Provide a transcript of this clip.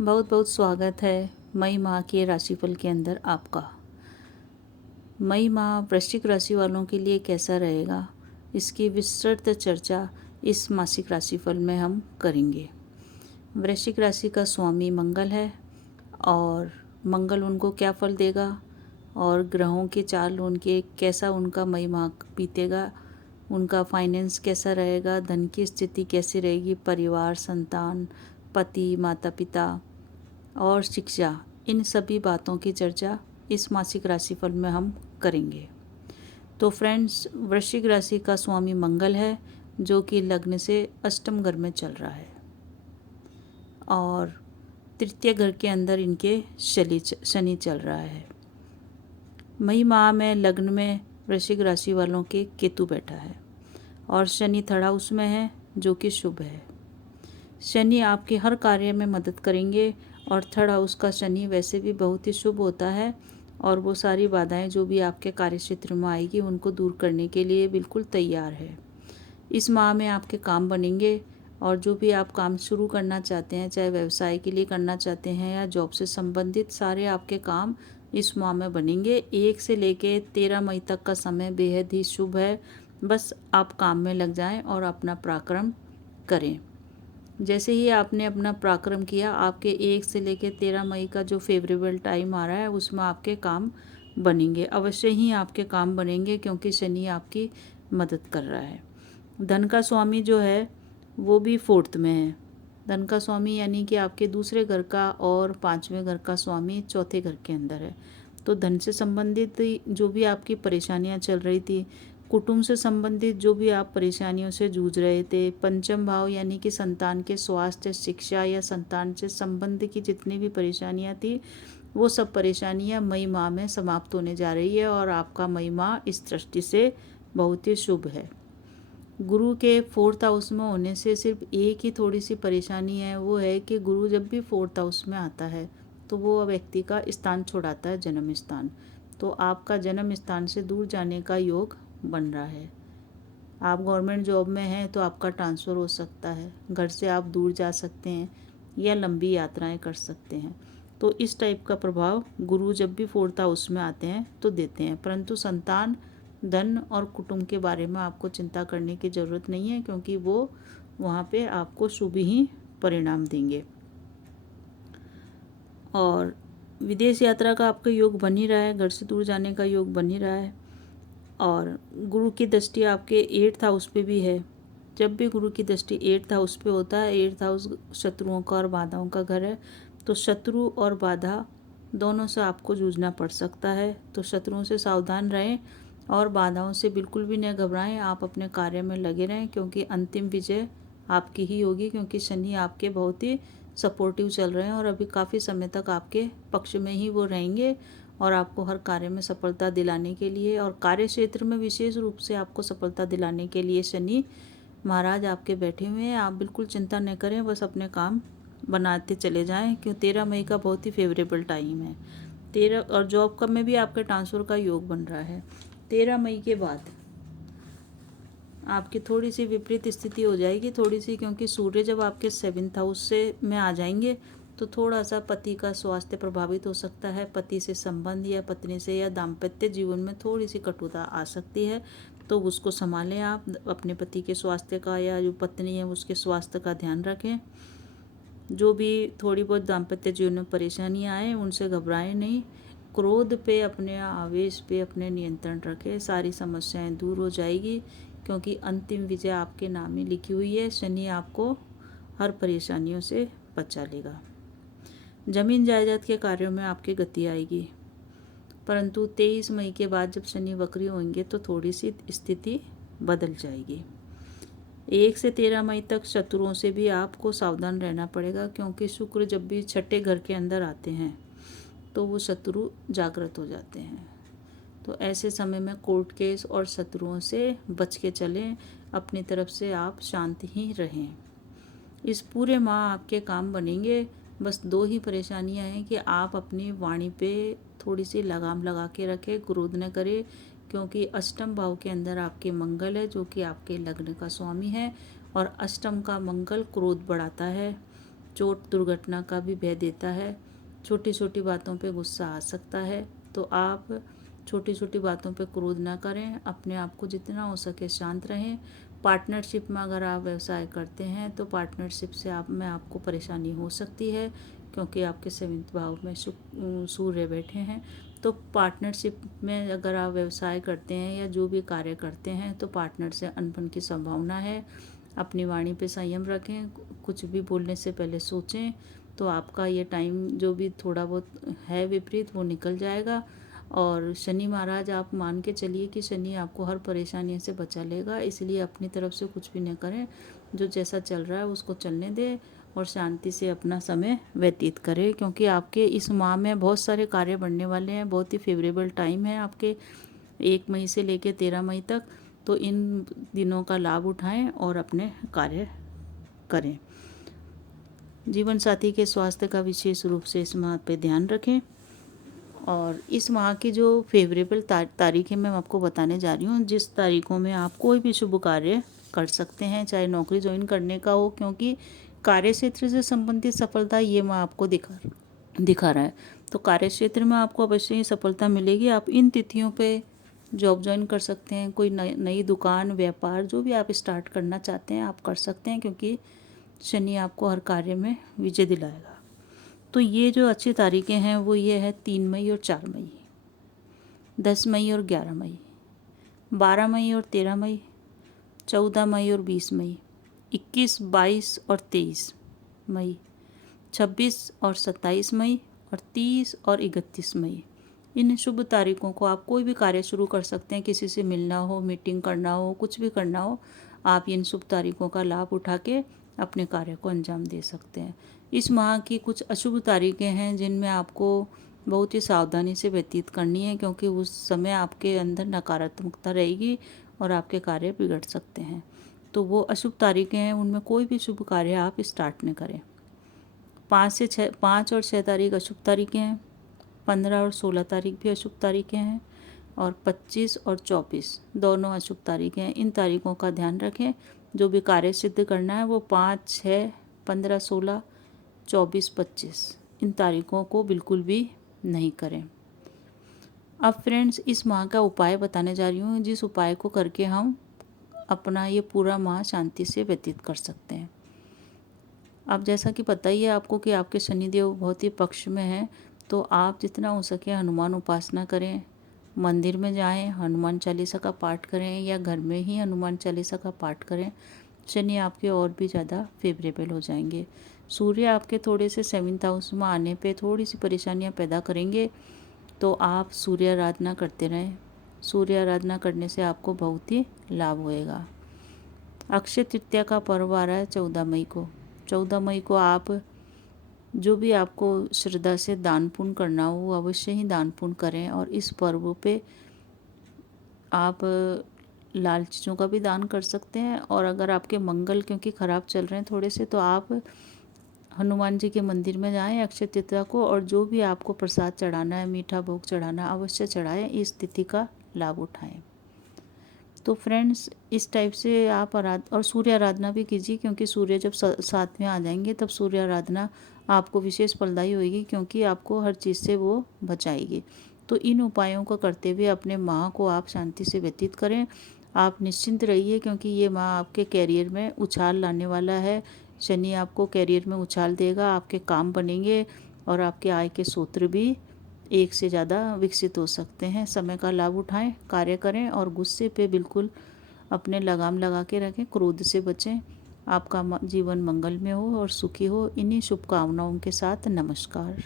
बहुत बहुत स्वागत है मई माह के राशिफल के अंदर आपका। मई माह वृश्चिक राशि वालों के लिए कैसा रहेगा, इसकी विस्तृत चर्चा इस मासिक राशिफल में हम करेंगे। वृश्चिक राशि का स्वामी मंगल है और मंगल उनको क्या फल देगा और ग्रहों के चाल उनके कैसा उनका मई माह बीतेगा, उनका फाइनेंस कैसा रहेगा, धन की स्थिति कैसी रहेगी, परिवार, संतान, पति, माता पिता और शिक्षा, इन सभी बातों की चर्चा इस मासिक राशिफल में हम करेंगे। तो फ्रेंड्स, वृश्चिक राशि का स्वामी मंगल है जो कि लग्न से अष्टम घर में चल रहा है और तृतीय घर के अंदर इनके शनि चल रहा है। मई माह में लग्न में वृश्चिक राशि वालों के केतु बैठा है और शनि थर्ड हाउस में है जो कि शुभ है। शनि आपके हर कार्य में मदद करेंगे और थर्ड हाउस का शनि वैसे भी बहुत ही शुभ होता है और वो सारी बाधाएं जो भी आपके कार्य क्षेत्र में आएगी उनको दूर करने के लिए बिल्कुल तैयार है। इस माह में आपके काम बनेंगे और जो भी आप काम शुरू करना चाहते हैं, चाहे व्यवसाय के लिए करना चाहते हैं या जॉब से संबंधित, सारे आपके काम इस माह में बनेंगे। 1 से लेके 13 मई तक का समय बेहद ही शुभ है। बस आप काम में लग जाएं और अपना पराक्रम करें। जैसे ही आपने अपना पराक्रम किया, आपके 1 से लेकर 13 मई का जो फेवरेबल टाइम आ रहा है उसमें आपके काम बनेंगे। अवश्य ही आपके काम बनेंगे क्योंकि शनि आपकी मदद कर रहा है। धन का स्वामी जो है वो भी 4th में है। धन का स्वामी यानी कि आपके दूसरे घर का और 5वें घर का स्वामी चौथे घर के अंदर है। तो धन से संबंधित जो भी आपकी परेशानियां चल रही थी, कुटुंब से संबंधित जो भी आप परेशानियों से जूझ रहे थे, पंचम भाव यानी कि संतान के स्वास्थ्य, शिक्षा या संतान से संबंध की जितनी भी परेशानियां थी, वो सब परेशानियां मई माह में समाप्त होने जा रही है और आपका मई माह इस दृष्टि से बहुत ही शुभ है। गुरु के 4th हाउस में होने से सिर्फ एक ही थोड़ी सी परेशानी है, वो है कि गुरु जब भी 4th हाउस में आता है तो वो व्यक्ति का स्थान छोड़ाता है, जन्म स्थान। तो आपका जन्म स्थान से दूर जाने का योग बन रहा है। आप गवर्नमेंट जॉब में हैं तो आपका ट्रांसफ़र हो सकता है, घर से आप दूर जा सकते हैं या लंबी यात्राएं कर सकते हैं। तो इस टाइप का प्रभाव गुरु जब भी 4th हाउस में आते हैं तो देते हैं। परंतु संतान, धन और कुटुंब के बारे में आपको चिंता करने की ज़रूरत नहीं है क्योंकि वो वहाँ पे आपको शुभ ही परिणाम देंगे। और विदेश यात्रा का आपका योग बन ही रहा है, घर से दूर जाने का योग बन ही रहा है और गुरु की दृष्टि आपके 8th हाउस पे भी है। जब भी गुरु की दृष्टि 8th हाउस पे होता है, 8th हाउस शत्रुओं का और बाधाओं का घर है, तो शत्रु और बाधा दोनों से आपको जूझना पड़ सकता है। तो शत्रुओं से सावधान रहें और बाधाओं से बिल्कुल भी न घबराएं। आप अपने कार्य में लगे रहें क्योंकि अंतिम विजय आपकी ही होगी, क्योंकि शनि आपके बहुत ही सपोर्टिव चल रहे हैं और अभी काफ़ी समय तक आपके पक्ष में ही वो रहेंगे और आपको हर कार्य में सफलता दिलाने के लिए और कार्य क्षेत्र में विशेष रूप से आपको सफलता दिलाने के लिए शनि महाराज आपके बैठे हुए हैं। आप बिल्कुल चिंता न करें, बस अपने काम बनाते चले जाएं क्यों 13 मई का बहुत ही फेवरेबल टाइम है। 13 और जॉब का में भी आपके ट्रांसफ़र का योग बन रहा है। 13 मई के बाद आपकी थोड़ी सी विपरीत स्थिति हो जाएगी, थोड़ी सी, क्योंकि सूर्य जब आपके 7th हाउस से में आ जाएंगे तो थोड़ा सा पति का स्वास्थ्य प्रभावित हो सकता है। पति से संबंध या पत्नी से या दाम्पत्य जीवन में थोड़ी सी कटुता आ सकती है, तो उसको संभालें। आप अपने पति के स्वास्थ्य का या जो पत्नी है उसके स्वास्थ्य का ध्यान रखें। जो भी थोड़ी बहुत दाम्पत्य जीवन में परेशानियाँ आए उनसे घबराएं नहीं। क्रोध पे, अपने आवेश पे अपने नियंत्रण रखें, सारी समस्याएं दूर हो जाएगी क्योंकि अंतिम विजय आपके नाम में लिखी हुई है। शनि आपको हर परेशानियों से बचा लेगा। जमीन जायदाद के कार्यों में आपकी गति आएगी, परंतु 23 मई के बाद जब शनि वक्री होंगे तो थोड़ी सी स्थिति बदल जाएगी। 1 से 13 मई तक शत्रुओं से भी आपको सावधान रहना पड़ेगा क्योंकि शुक्र जब भी छठे घर के अंदर आते हैं तो वो शत्रु जागृत हो जाते हैं। तो ऐसे समय में कोर्ट केस और शत्रुओं से बच के चलें, अपनी तरफ से आप शांत ही रहें। इस पूरे माह आपके काम बनेंगे। बस 2 ही परेशानियां हैं कि आप अपनी वाणी पे थोड़ी सी लगाम लगा के रखें, क्रोध न करें क्योंकि अष्टम भाव के अंदर आपके मंगल है जो कि आपके लग्न का स्वामी है और अष्टम का मंगल क्रोध बढ़ाता है। चोट दुर्घटना का भी भय देता है। छोटी छोटी बातों पे गुस्सा आ सकता है, तो आप छोटी छोटी बातों पे क्रोध ना करें, अपने आप को जितना हो सके शांत रहें। पार्टनरशिप में अगर आप व्यवसाय करते हैं तो पार्टनरशिप से आपको परेशानी हो सकती है, क्योंकि आपके 7वें भाव में सूर्य बैठे हैं। तो पार्टनरशिप में अगर आप व्यवसाय करते हैं या जो भी कार्य करते हैं तो पार्टनर से अनबन की संभावना है। अपनी वाणी पे संयम रखें, कुछ भी बोलने से पहले सोचें, तो आपका ये टाइम जो भी थोड़ा बहुत है विपरीत वो निकल जाएगा। और शनि महाराज, आप मान के चलिए कि शनि आपको हर परेशानी से बचा लेगा, इसलिए अपनी तरफ से कुछ भी न करें, जो जैसा चल रहा है उसको चलने दें और शांति से अपना समय व्यतीत करें, क्योंकि आपके इस माह में बहुत सारे कार्य बढ़ने वाले हैं। बहुत ही फेवरेबल टाइम है आपके 1 मई से लेकर 13 मई तक। तो इन दिनों का लाभ उठाएं और अपने कार्य करें। जीवन साथी के स्वास्थ्य का विशेष रूप से इस माह पे ध्यान रखें। और इस माह की जो फेवरेबल तारीखें मैं आपको बताने जा रही हूँ, जिस तारीखों में आप कोई भी शुभ कार्य कर सकते हैं, चाहे नौकरी ज्वाइन करने का हो, क्योंकि कार्य क्षेत्र से संबंधित सफलता ये माह आपको दिखा रहा है। तो कार्य क्षेत्र में आपको अवश्य ही सफलता मिलेगी। आप इन तिथियों पे जॉब ज्वाइन कर सकते हैं, कोई नई दुकान, व्यापार, जो भी आप स्टार्ट करना चाहते हैं आप कर सकते हैं, क्योंकि शनि आपको हर कार्य में विजय दिलाएगा। तो ये जो अच्छी तारीखें हैं वो ये है 3 मई और 4 मई, 10 मई और 11 मई, 12 मई और 13 मई, 14 मई और 20 मई, 21, 22 और 23 मई, 26 और 27 मई और 30 और 31 मई। इन शुभ तारीखों को आप कोई भी कार्य शुरू कर सकते हैं, किसी से मिलना हो, मीटिंग करना हो, कुछ भी करना हो, आप इन शुभ तारीखों का लाभ उठा के अपने कार्य को अंजाम दे सकते हैं। इस माह की कुछ अशुभ तारीखें हैं जिनमें आपको बहुत ही सावधानी से व्यतीत करनी है, क्योंकि उस समय आपके अंदर नकारात्मकता रहेगी और आपके कार्य बिगड़ सकते हैं। तो वो अशुभ तारीखें हैं, उनमें कोई भी शुभ कार्य आप स्टार्ट न करें। 5 और 6 तारीख अशुभ तारीखें हैं। 15 और 16 तारीख भी अशुभ तारीखें हैं। और 25 और 24 दोनों अशुभ तारीखें हैं। इन तारीखों का ध्यान रखें। जो भी कार्य सिद्ध करना है वो 5, 6, 15, 16, 24, 25 इन तारीखों को बिल्कुल भी नहीं करें। अब फ्रेंड्स, इस माह का उपाय बताने जा रही हूँ, जिस उपाय को करके हम अपना ये पूरा माह शांति से व्यतीत कर सकते हैं। अब जैसा कि पता ही है आपको कि आपके शनिदेव बहुत ही पक्ष में हैं, तो आप जितना हो सके हनुमान उपासना करें, मंदिर में जाएं, हनुमान चालीसा का पाठ करें या घर में ही हनुमान चालीसा का पाठ करें। शनि आपके और भी ज़्यादा फेवरेबल हो जाएंगे। सूर्य आपके थोड़े से 7th हाउस में आने पे थोड़ी सी परेशानियां पैदा करेंगे, तो आप सूर्य आराधना करते रहें। सूर्य आराधना करने से आपको बहुत ही लाभ होएगा। अक्षय तृतीया का पर्व आ रहा है 14 मई को। 14 मई को आप जो भी आपको श्रद्धा से दान पुण्य करना हो वो अवश्य ही दान पुण्य करें। और इस पर्व पे आप लाल चीज़ों का भी दान कर सकते हैं। और अगर आपके मंगल क्योंकि ख़राब चल रहे हैं थोड़े से, तो आप हनुमान जी के मंदिर में जाएं अक्षय तृतीया को, और जो भी आपको प्रसाद चढ़ाना है, मीठा भोग चढ़ाना, अवश्य चढ़ाएं। इस तिथि का लाभ उठाएं। तो फ्रेंड्स, इस टाइप से आप और सूर्य आराधना भी कीजिए, क्योंकि सूर्य जब साथ में आ जाएंगे तब सूर्य आराधना आपको विशेष फलदायी होगी, क्योंकि आपको हर चीज़ से वो बचाएगी। तो इन उपायों को करते हुए अपने माह को आप शांति से व्यतीत करें। आप निश्चिंत रहिए, क्योंकि ये माह आपके कैरियर में उछाल लाने वाला है। शनि आपको कैरियर में उछाल देगा, आपके काम बनेंगे और आपके आय के स्रोत भी एक से ज़्यादा विकसित हो सकते हैं। समय का लाभ उठाएं, कार्य करें और गुस्से पे बिल्कुल अपने लगाम लगा के रखें, क्रोध से बचें। आपका जीवन मंगल में हो और सुखी हो। इन्हीं शुभकामनाओं के साथ नमस्कार।